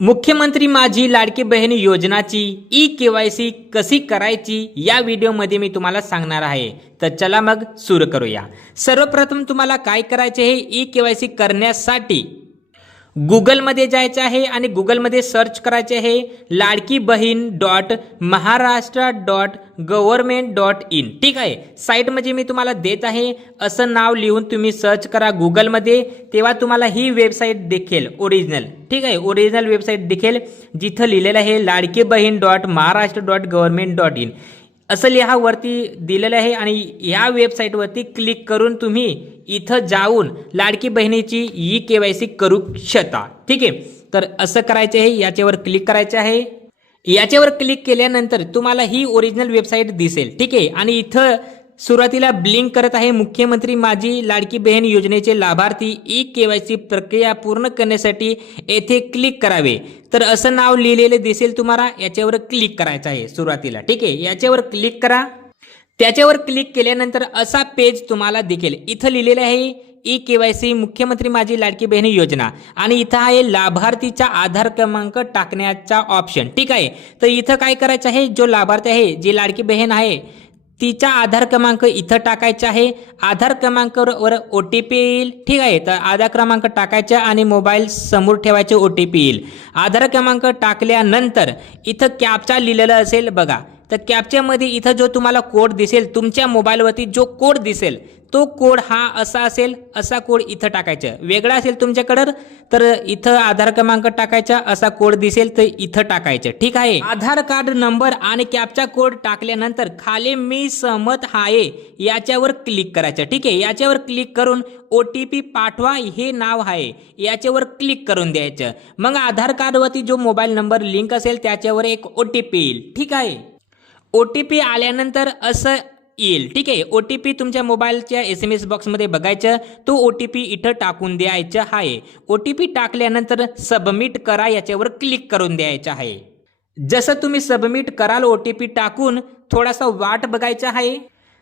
मुख्यमंत्री माझी लाडकी बहीण योजनाची ई-केवायसी कशी करायची या व्हिडिओमध्ये मी तुम्हाला सांगणार आहे. तर चला मग सुरू करूया. सर्वप्रथम तुम्हाला काय करायचे आहे, ई-केवायसी करण्यासाठी गूगलमध्ये जायचं आहे आणि गूगलमध्ये सर्च करायचे आहे ladkibahin.maharashtra.government.in. ठीक आहे. साईटमध्ये मी तुम्हाला देत आहे, असं नाव लिहून तुम्ही सर्च करा गूगलमध्ये. तेव्हा तुम्हाला ही वेबसाईट दिसेल ओरिजिनल. ठीक आहे, ओरिजिनल वेबसाईट दिसेल जिथं लिहिलेलं आहे ladkibahin.maharashtra.government.in असं लिहा वरती दिलेलं आहे. आणि या वेबसाईटवरती क्लिक करून तुम्ही इथं जाऊन लाडकी बहिणीची ई-केवायसी करू शकता. ठीक आहे, तर असं करायचं आहे. याच्यावर क्लिक करायचं आहे. याच्यावर क्लिक केल्यानंतर तुम्हाला ही ओरिजिनल वेबसाईट दिसेल. ठीक आहे, आणि इथं सुरुवातीला ब्लिंक करत आहे मुख्यमंत्री माझी लाडकी बहीण योजनेचे लाभार्थी ई-केवायसी प्रक्रिया पूर्ण करण्यासाठी येथे क्लिक करावे. तर असं नाव लिहिलेले दिसेल तुम्हाला. याच्यावर क्लिक करायचं आहे सुरुवातीला. ठीक आहे, याच्यावर क्लिक करा. त्याच्यावर क्लिक केल्यानंतर असा पेज तुम्हाला दिसेल. इथं लिहिलेलं आहे ई-केवायसी मुख्यमंत्री माझी लाडकी बहीण योजना आणि इथं आहे लाभार्थीचा आधार क्रमांक टाकण्याचा ऑप्शन. ठीक आहे, तर इथं काय करायचं आहे, जो लाभार्थी आहे, जी लाडकी बहीण आहे, तिचा आधार क्रमांक इथं टाकायचा आहे. आधार क्रमांकावर OTP येईल. ठीक आहे, तर आधार क्रमांक टाकायचा आणि मोबाईल समोर ठेवायचे, OTP येईल. आधार क्रमांक टाकल्यानंतर इथं कॅप्चा लिहिलेलं असेल बघा. तर कॅप्च्यामध्ये इथं जो तुम्हाला कोड दिसेल, तुमच्या मोबाईलवरती जो कोड दिसेल तो कोड हा असा असेल, असा कोड इथं टाकायचा. वेगळा असेल तुमच्याकडं तर इथं आधार क्रमांक टाकायचा, असा कोड दिसेल तर इथं टाकायचं. ठीक आहे, आधार कार्ड नंबर आणि कॅप्चा कोड टाकल्यानंतर खाली मी सहमत आहे याच्यावर क्लिक करायचं. ठीक आहे, याच्यावर क्लिक करून OTP पाठवा हे नाव आहे, याच्यावर क्लिक करून द्यायचं. मग आधार कार्डवरती जो मोबाईल नंबर लिंक असेल त्याच्यावर एक OTP येईल. ठीक आहे, OTP आल्यानंतर असं येईल. ठीक आहे, OTP तुमच्या मोबाईलच्या SMS बॉक्समध्ये बघायचं, तो OTP इथं टाकून द्यायचा आहे. OTP टाकल्यानंतर सबमिट करा याच्यावर क्लिक करून द्यायचं आहे. जसं तुम्ही सबमिट कराल OTP टाकून थोडासा वाट बघायचा आहे.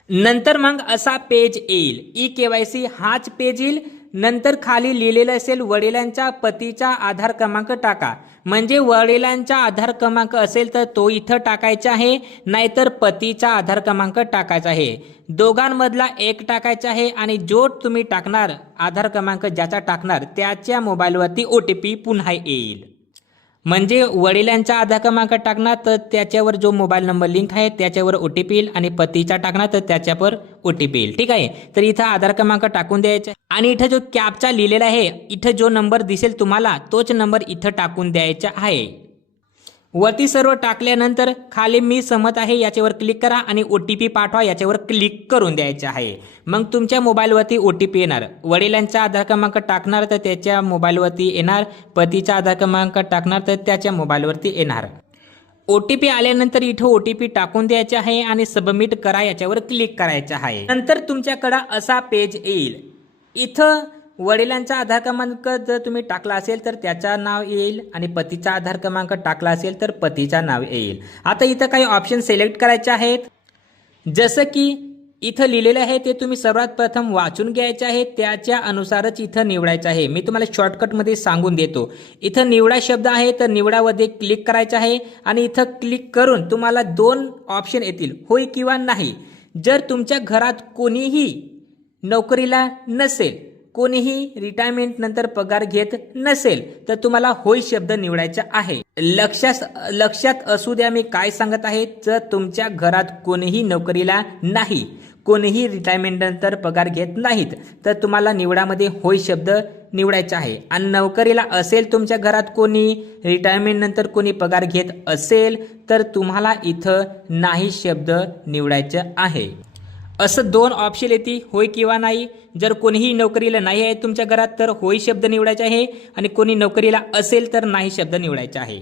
नंतर मग असा पेज येईल. ई-केवायसी हाच पेज येईल. नंतर खाली लिहिलेलं असेल वडिलांच्या पतीचा आधार क्रमांक टाका. म्हणजे वडिलांचा आधार क्रमांक असेल तर तो इथं टाकायचा आहे, नाहीतर पतीचा आधार क्रमांक टाकायचा आहे. दोघांमधला एक टाकायचा आहे आणि जो तुम्ही टाकणार आधार क्रमांक ज्याचा टाकणार त्याच्या मोबाईलवरती OTP पुन्हा येईल. म्हणजे वडिलांचा आधार क्रमांक टाकणार तर त्याच्यावर जो मोबाईल नंबर लिंक आहे त्याच्यावर OTP येईल आणि पतीचा टाकणार तर त्याच्यावर OTP येईल. ठीक आहे, तर इथं आधार क्रमांक टाकून द्यायचा आणि इथं जो कॅप्चा लिहिलेला आहे, इथं जो नंबर दिसेल तुम्हाला तोच नंबर इथं टाकून द्यायचा आहे. वरती सर्व टाकल्यानंतर खाली मी सहमत आहे याच्यावर क्लिक करा आणि OTP पाठवा याच्यावर क्लिक करून द्यायचे आहे. मग तुमच्या मोबाईलवरती OTP येणार. वडिलांचा आधार क्रमांक टाकणार तर त्याच्या मोबाईलवरती येणार, पतीचा आधार क्रमांक टाकणार तर त्याच्या मोबाईलवरती येणार. OTP आल्यानंतर इथं OTP टाकून द्यायचे आहे आणि सबमिट करा याच्यावर क्लिक करायचं आहे. नंतर तुमच्याकडं असा पेज येईल. इथं वडिलांचा आधार क्रमांक जर तुम्ही टाकला असेल तर त्याचा नाव येईल आणि पतीचा आधार क्रमांक टाकला असेल तर पतीचा नाव येईल. आता इथं काही ऑप्शन सिलेक्ट करायचे आहेत. जसं की इथं लिहिलेलं आहे ते तुम्ही सर्वात प्रथम वाचून घ्यायचे आहे, त्याच्या अनुसारच इथं निवडायचं आहे. मी तुम्हाला शॉर्टकटमध्ये सांगून देतो. इथं निवडा शब्द आहे तर निवडामध्ये क्लिक करायचं आहे आणि इथं क्लिक करून तुम्हाला 2 ऑप्शन येतील, होय किंवा नाही. जर तुमच्या घरात कोणीही नोकरीला नसेल, कोणीही रिटायरमेंट नंतर पगार घेत नसेल तर तुम्हाला होय शब्द निवडायचा आहे. लक्षात असू द्या मी काय सांगत आहे. जर तुमच्या घरात कोणीही नोकरीला नाही, कोणीही रिटायरमेंट नंतर पगार घेत नाहीत तर तुम्हाला निवडामध्ये होय शब्द निवडायचा आहे. आणि नोकरीला असेल तुमच्या घरात कोणी, रिटायरमेंट नंतर कोणी पगार घेत असेल तर तुम्हाला इथं नाही शब्द निवडायचं आहे. असं 2 ऑप्शन येते, होय किंवा नाही. जर कोणीही नोकरीला नाही आहे तुमच्या घरात तर होय शब्द निवडायचा आहे आणि कोणी नोकरीला असेल तर नाही शब्द निवडायचा आहे.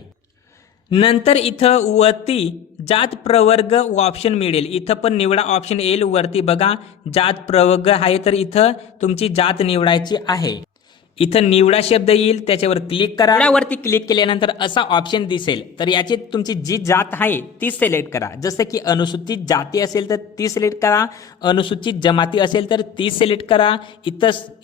नंतर इथं वरती जात प्रवर्ग ऑप्शन मिळेल. इथं पण निवडा ऑप्शन येईल. वरती बघा जात प्रवर्ग आहे तर इथं तुमची जात निवडायची आहे. इथं निवडा शब्द येईल, त्याच्यावर क्लिक करा. निवडावरती क्लिक केल्यानंतर असा ऑप्शन दिसेल, तर याची तुमची जी जात आहे ती सिलेक्ट करा. जसं की अनुसूचित जाती असेल तर ती सिलेक्ट करा, अनुसूचित जमाती असेल तर ती सिलेक्ट करा,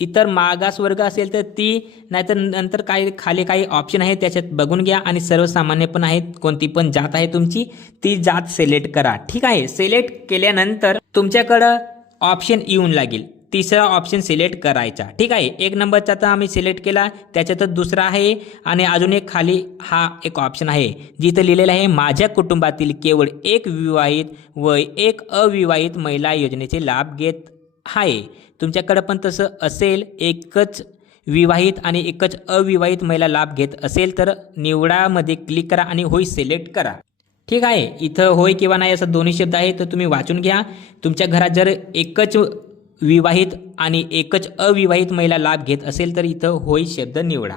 इतर मागासवर्ग असेल तर ती, नाहीतर नंतर काही खाली काही ऑप्शन आहे त्याच्यात बघून घ्या आणि सर्वसामान्य पण आहेत, कोणती पण जात आहे तुमची ती जात सिलेक्ट करा. ठीक आहे. सिलेक्ट केल्यानंतर तुमच्याकडं ऑप्शन येऊन लागेल, तिसरा ऑप्शन सिलेक्ट करायचा. ठीक आहे. 1 नंबरचा तर आम्ही सिलेक्ट केला, त्याच्यातच दुसरा आहे आणि अजून एक खाली हा एक ऑप्शन आहे जिथं लिहिलेलं आहे माझ्या कुटुंबातील केवळ एक विवाहित व एक अविवाहित महिला योजनेचे लाभ घेत आहे. तुमच्याकडं पण तसं असेल, एकच विवाहित आणि एकच अविवाहित महिला लाभ घेत असेल तर निवडामध्ये क्लिक करा आणि होय सिलेक्ट करा. ठीक आहे. इथं होय किंवा नाही असं दोन्ही शब्द आहे, तर तुम्ही वाचून घ्या. तुमच्या घरात जर एकच विवाहित आणि एकच अविवाहित महिला लाभ घेत असेल तर इथं होय शब्द निवडा.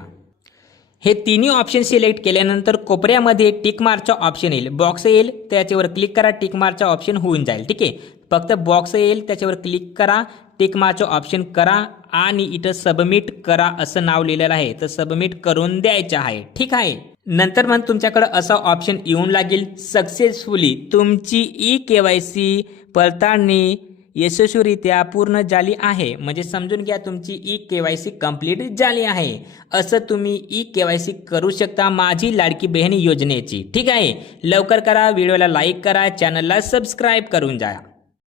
हे तिन्ही ऑप्शन सिलेक्ट केल्यानंतर कोपऱ्यामध्ये टिक मार्कचा ऑप्शन येईल, बॉक्स येईल, त्याच्यावर क्लिक करा, टिक मार्कचा ऑप्शन होऊन जाईल. ठीक आहे. फक्त बॉक्स येईल, त्याच्यावर क्लिक करा, टिक मार्कचा ऑप्शन करा आणि इथं सबमिट करा असं नाव लिहिलेलं आहे, तर सबमिट करून द्यायचं आहे. ठीक आहे. नंतर मग तुमच्याकडे असा ऑप्शन येऊन लागेल, सक्सेसफुली तुमची ई-KYC पडताळणी यशस्वीरित्या पूर्ण झाली आहे. म्हणजे समजून घ्या तुमची ई-KYC कंप्लीट झाली आहे. असं तुम्ही ई-KYC करू शकता माझी लाडकी बहीण योजनेची. ठीक आहे. लवकर करा, व्हिडिओला लाईक करा, चॅनलला सबस्क्राईब करून जा.